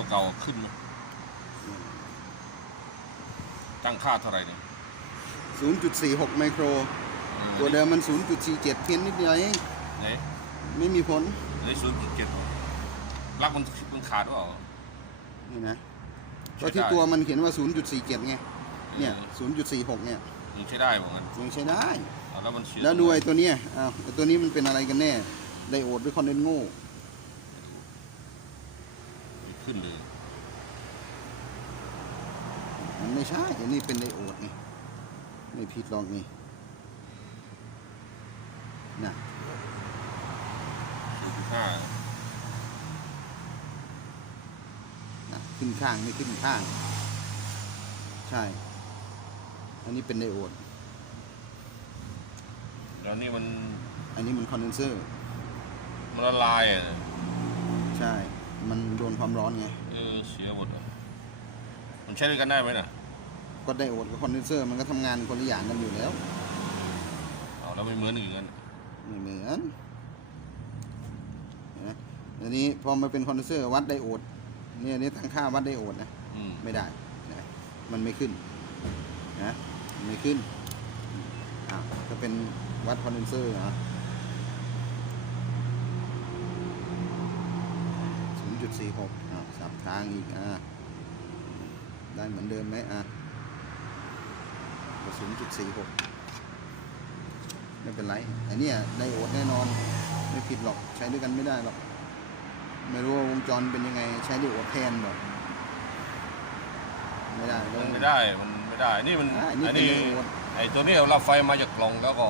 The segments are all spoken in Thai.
ตัวเก่าขึ้นไหมตั้งค่าเท่าไหร่เนี่ย0.46 ไมโคร ตัวเดิมมัน 0.47 เพี้ยนนิดเดียวเองไหนไม่มีผลไหนศูนย์จุดเจ็ดลักมันมันขาดหรือเปล่า นี่นะใช้ก็ที่ได้ตัวมันเขียนว่า 0.47 ไง เนี่ย 0.46 เนี่ยยังใช้ได้เหมือนกันยังใช้ได้เอาแล้วมันเสียแล้วดูไอ้ตัวเนี้ยอ้าวไอ้ตัวนี้มันเป็นอะไรกันแน่ ไดโอดหรือคอนเดนโง่ ขึ้นเลย มันไม่ใช่อันนี้เป็นไดโอดไงไม่ผิดหรอกนี่น่ะศูนย์จุดห้าน่ะขึ้นข้างไม่ขึ้นข้าง ใช่ อันนี้เป็นไดโอดแล้วนี่มัน อันนี้มันคอนเดนเซอร์ มันละลายอะ ใช่ มันโดนความร้อนไง เออเสียหมดอะมันใช้ด้วยกันได้ไหมน่ะ ก็ไดโอดกับคอนเดนเซอร์มันก็ทำงานคนละอย่างกันอยู่แล้วเอาแล้วไม่เหมือนอื่นกันไม่เหมือนเห็นไหมอันนี้พอมาเป็นคอนเดนเซอร์วัดไดโอดเนี่ยอันนี่ตั้งค่าวัดไดโอดนะ อืมไม่ได้นะมันไม่ขึ้นนะมันไม่ขึ้นอ่าก็เป็นวัดคอนเดนเซอร์อะศูนย์จุ ดสี่หกอ่าสับทางอีกอ่าได้เหมือนเดิมไหมอะศูนย์จุดสี่หกไม่เป็นไรอันเนี้ยไดโอดแน่นอน ไม่ผิดหรอกใช้ด้วยกันไม่ได้หรอก ไม่รู้ว่าวงจรเป็นยังไง ใช้ไดโอดแทนหรอกไม่ได้เลมันยไม่ได้มันไม่ได้ นี่มันอ่าอันนี้อันเป็นนี้ไดโอดไอ้ตัวนี้เรารับไฟมาจากกล่องแล้วก็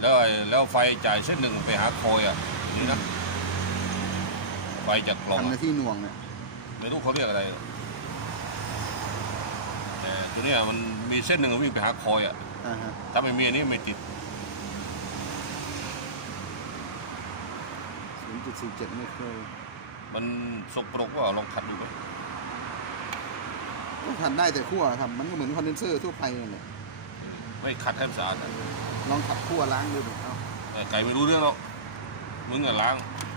แล้วไอ้แล้วไฟจ่ายเส้นหนึ่งไปหาโคอยอะนี่นะ ไฟจากกล่องทำหอะน้าที่หน่วงเนี่ยไม่รู้เขาเรียกอะไรแต่ตัวเนี้ยมันมีเส้นหนึ่งวิ่งไปหาคอยอะ อ่าฮะถ้าไม่มีอันนี้ไม่ติด ศูนย์จุดสี่เจ็ดไม่เคยมันสกปรกว่าลองขัดดูไหมต้องขัดได้แต่ขั้วครับมันก็เหมือนคอนเดนเซอร์ทั่วไปนั่นแหละไม่ขัดให้มันสะอาดอะลองขัดขั้วล้างดูดิเอาแต่ไก่ไม่รู้เรื่องหรอกมึงอะล้างอ